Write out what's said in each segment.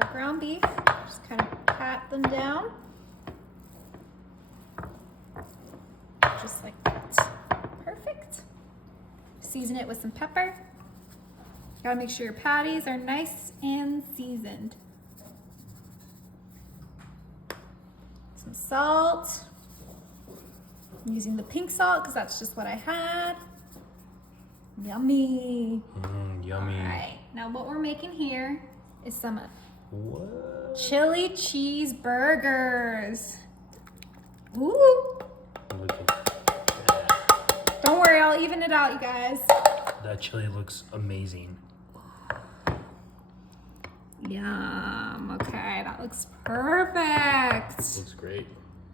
our ground beef. Just kind of pat them down. Just like that. Perfect. Season it with some pepper. Gotta make sure your patties are nice and seasoned. Some salt. I'm using the pink salt because that's just what I had. Yummy. Yummy. All right, now what we're making here is some What? chili cheese burgers. Ooh. Look at that. Don't worry, I'll even it out, you guys. That chili looks amazing. Yum. Okay, that looks perfect. Looks great.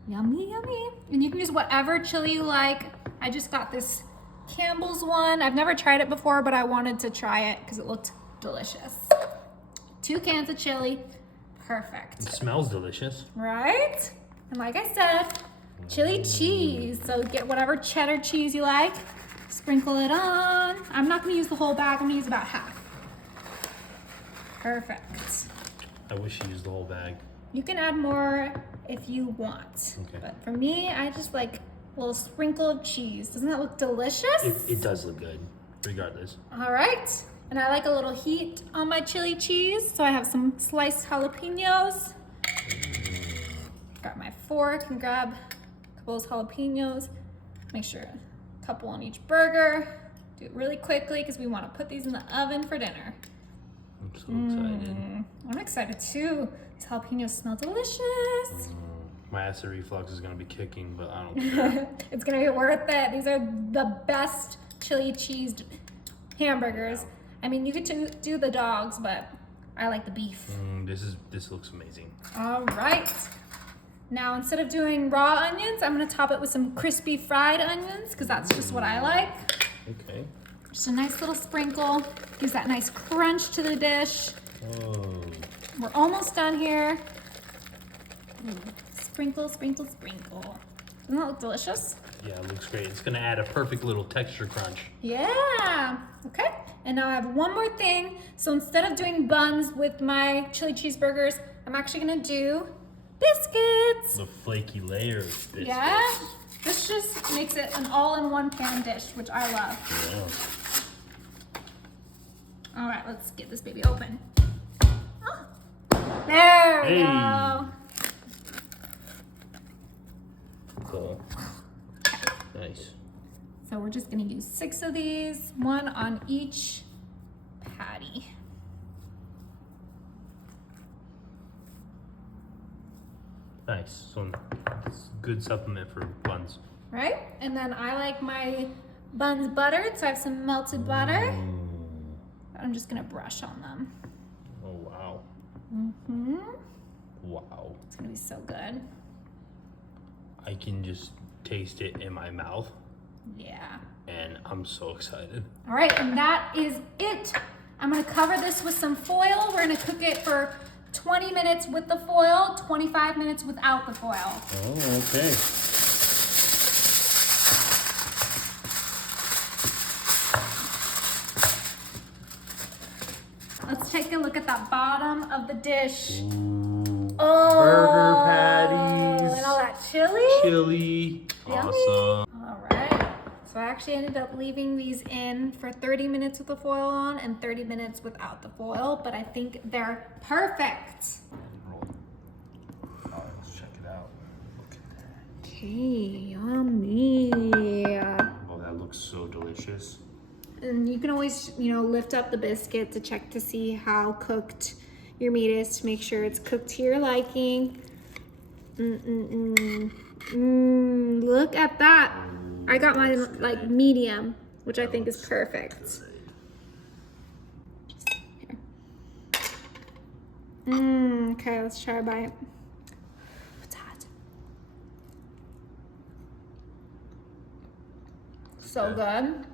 Yummy, yummy. And you can use whatever chili you like. I just got this Campbell's one. I've never tried it before, but I wanted to try it because it looked delicious. 2 cans of chili. Perfect. It smells delicious. Right? And like I said, chili cheese. So get whatever cheddar cheese you like. Sprinkle it on. I'm not going to use the whole bag. I'm going to use about half. Perfect. I wish you used the whole bag. You can add more if you want. Okay. But for me, I just like a little sprinkle of cheese. Doesn't that look delicious? It does look good, regardless. All right. And I like a little heat on my chili cheese. So I have some sliced jalapenos. Got my fork and grab a couple of those jalapenos. Make sure a couple on each burger. Do it really quickly because we want to put these in the oven for dinner. I'm so excited. I'm excited too. These jalapenos smell delicious. My acid reflux is gonna be kicking, but I don't care. It's gonna be worth it. These are the best chili cheese hamburgers. I mean, you could do the dogs, but I like the beef. This looks amazing. All right. Now, instead of doing raw onions, I'm gonna top it with some crispy fried onions because that's just what I like. Okay. Just a nice little sprinkle. Gives that nice crunch to the dish. Oh. We're almost done here. Sprinkle, sprinkle, sprinkle. Doesn't that look delicious? Yeah, it looks great. It's gonna add a perfect little texture crunch. Yeah. Okay. And now I have one more thing. So instead of doing buns with my chili cheeseburgers, I'm actually gonna do biscuits. The flaky layers. Biscuits. Yeah. This just makes it an all-in-one pan dish, which I love. Yeah. All right, let's get this baby open. Oh, there we go. Cool. Nice. So we're just gonna use 6 of these, 1 on each patty. Nice. So it's a good supplement for buns. Right? And then I like my buns buttered, so I have some melted butter. I'm just gonna brush on them. Oh, wow. Mm-hmm. Wow. It's gonna be so good. I can just taste it in my mouth, Yeah. and I'm so excited. All right, and that is it. I'm gonna cover this with some foil. We're gonna cook it for 20 minutes with the foil, 25 minutes without the foil. Oh, okay. Let's take a look at that bottom of the dish. Ooh. Oh, Burger patties. and all that chili. Chili. Yummy. Awesome. All right. So I actually ended up leaving these in for 30 minutes with the foil on and 30 minutes without the foil, but I think they're perfect. Let's check it out. Okay, yummy. Oh, that looks so delicious. And you can always, lift up the biscuit to check to see how cooked your meat is to make sure it's cooked to your liking. Look at that. I got mine like medium, which I think is perfect. Okay, let's try a bite. It's hot. So good.